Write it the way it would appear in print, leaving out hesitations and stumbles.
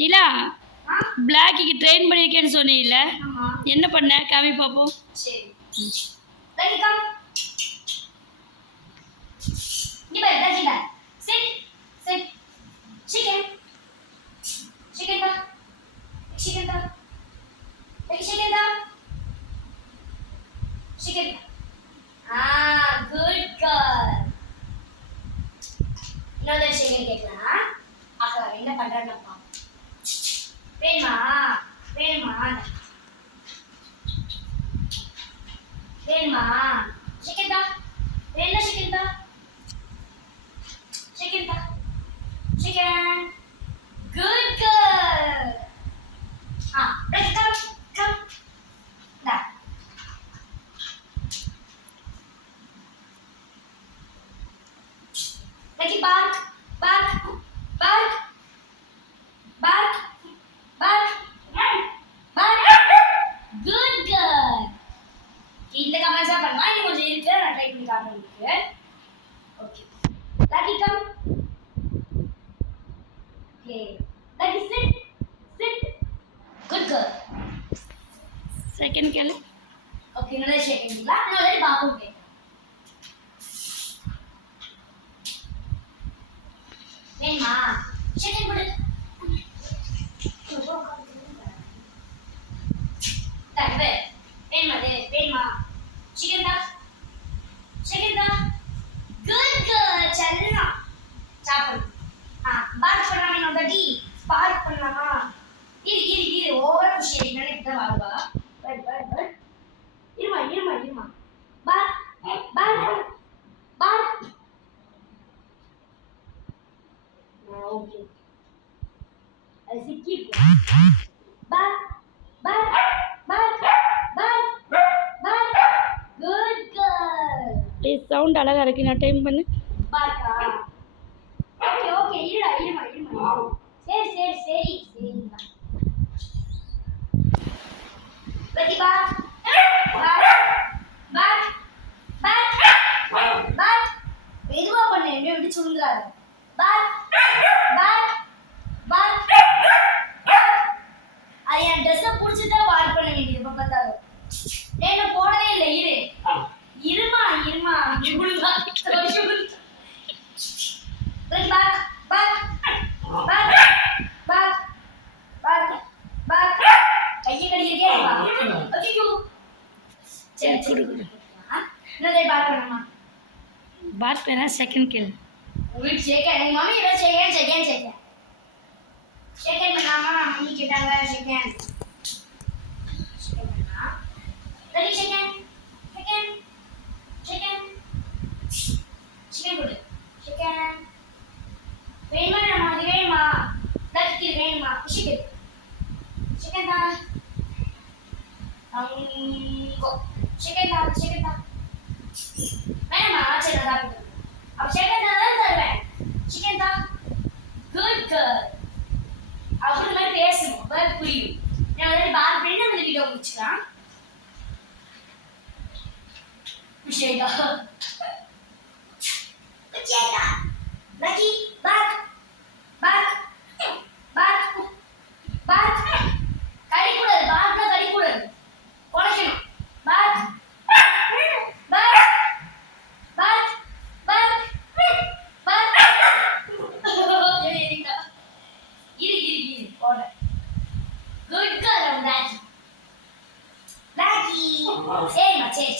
நிலா பிளாக்கிக்கு train பண்ணியிருக்கேன்னு சொன்னீங்கல்ல, என்ன பண்ண காமி பார்ப்போம். சரி Lucky come. Give it, Lucky back. Sit, sit. Chicken. Chicken da. Chicken da. Lucky chicken da. Chicken. Ah, good girl. இன்னொரு chicken கேட்கலாம். அக்கா என்ன பண்றாங்கப்பா? வேணுமா? வேணுமா? வேணுமா? chicken da. வேணா chicken da. Chicken da. Chicken. Good girl. Let's come. Come. Da. Lucky bark. Bark. Bark. Bark. Bark. Bark. Good girl. இந்த கமெண்ட்ஸா பண்ணா இன்னும் கொஞ்சம் இருக்கு, நான் ட்ரை பண்ணி காட்டுறேன் உங்களுக்கு. Okay Lucky come. Okay. Lucky sit. Sit. Good girl. Second கேளு. Okay, இன்னொரு செகண்ட்ல இன்னொரு பாபு கேட்க. வேணுமா? chicken போடு. தம்பே வேணுமா? வேணுமா? chicken da. Chicken da. Good girl. செல்லா சாப்பிடு. பார்க் பண்ணாம இன்னொரு டி பார்க் பண்ணலாமா? இரு ஓவரா புஷ் பண்ணி இப்படி வாடுவா. பட் இருமா பார்க் ஓகே அது சிக்கிருக்கு. பார்க் குட் கேர்ள். ப்ளீஸ் சவுண்ட் அழகாக இருக்கு, நான் டைம் பண்ணு. பார்க்கா ஓகே இருமா சரி Lucky bark. மெதுவா பண்ணு, எப்படியும் விட்டு சுழுங்காது. அது என் ட்ரெஸ்ஸை பிடிச்சிதான் பார்க் பண்ண வேண்டியது இப்போ பார்த்தாலும். என்ன போடவே இல்லை, இருமா சுழுங்கா. கையை கடிக்கிறே என்னதே பார்க் பண்ணமா? பார்க் பண்ணா செகண்ட் கேளு. உங்களுக்கு செகண்ட் மம்மி இவ செகண்ட் பண்ணாமா மம்மி கேட்டாங்க செகண்ட் பண்ணா. ரெடி செகண்ட் போடு. செகண்ட் வேணுமா? நம்ம அது வேணுமா? லக்கி வேணுமா? chicken da. Go. Chicken da. வேணுமா? சரி நான் சாப்பிடுறேன். அப்ப chicken da தான் தருவேன். chicken da. Good girl. அப்படி மாதிரி பேசணும், அப்பதான் புரியும். நான் ஆல்ரெடி பார்க் பண்ணி நம்ம இந்த வீடியோ முடிச்சுக்கலாம். விஷயதா Lucky bark. கடிக்கூடாது, பார்க்னா கடிக்கூடாது, குலைக்கணும். பார்க் இரு போட. குட் கேர்ள் Lucky சரிம்மா சரி